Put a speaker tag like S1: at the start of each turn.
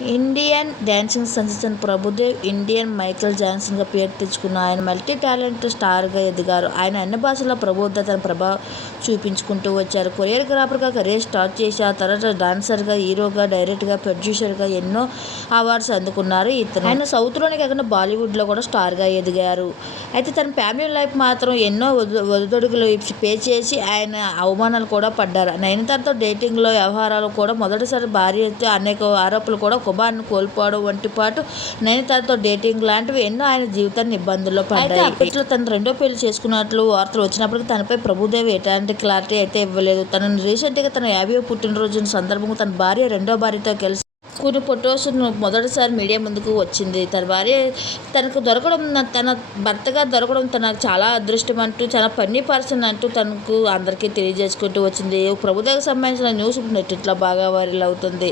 S1: Indian dancing sensation Prabhudeva Indian Michael జాన్సన్గా పేరు తెచ్చుకున్న ఆయన మల్టీ టాలెంట్ స్టార్గా ఎదిగారు. ఆయన అన్ని భాషల్లో ప్రబుద్ధ తన చూపించుకుంటూ వచ్చారు. కొరియోగ్రాఫర్గా కెరీర్ స్టార్ట్ చేసి ఆ తర్వాత డాన్సర్గా, హీరోగా, డైరెక్ట్గా ప్రొడ్యూసర్గా ఎన్నో అవార్డ్స్ అందుకున్నారు ఇతను. ఆయన సౌత్లోనే కాకుండా బాలీవుడ్లో కూడా స్టార్గా ఎదిగారు. అయితే తన ఫ్యామిలీ లైఫ్ మాత్రం ఎన్నో ఒడిదుడుకులు పే చేసి ఆయన అవమానాలు కూడా పడ్డారు. నయనతారతో డేటింగ్లో వ్యవహారాలు కూడా మొదటిసారి భార్యతో అనేక ఆరోపణలు కూడా కుమార్ను కోల్పోవడం వంటి పాటు నయనతారతో డేటింగ్ లాంటివి ఎన్నో ఆయన జీవితాన్ని ఇబ్బందుల్లో పడ్డాయి. అప్పట్లో తను రెండో పెళ్ళి చేసుకున్నట్లు వార్తలు వచ్చినప్పటికీ తనపై ప్రభుదేవ్ ఎలాంటి క్లారిటీ అయితే ఇవ్వలేదు. తనను రీసెంట్గా తన యాభైవ పుట్టినరోజు సందర్భంగా తన భార్య రెండో భార్యతో కలిసి కొన్ని ఫొటోస్ను మొదటిసారి మీడియా ముందుకు వచ్చింది. తన భార్య తనకు దొరకడం తన భర్తగా దొరకడం తనకు చాలా అదృష్టం అంటూ చాలా ఫన్నీ పర్సన్ అంటూ తనకు అందరికీ తెలియజేసుకుంటూ వచ్చింది. ప్రభుదేవ్కి సంబంధించిన న్యూస్ నెట్టింట్లో బాగా వైరల్ అవుతుంది.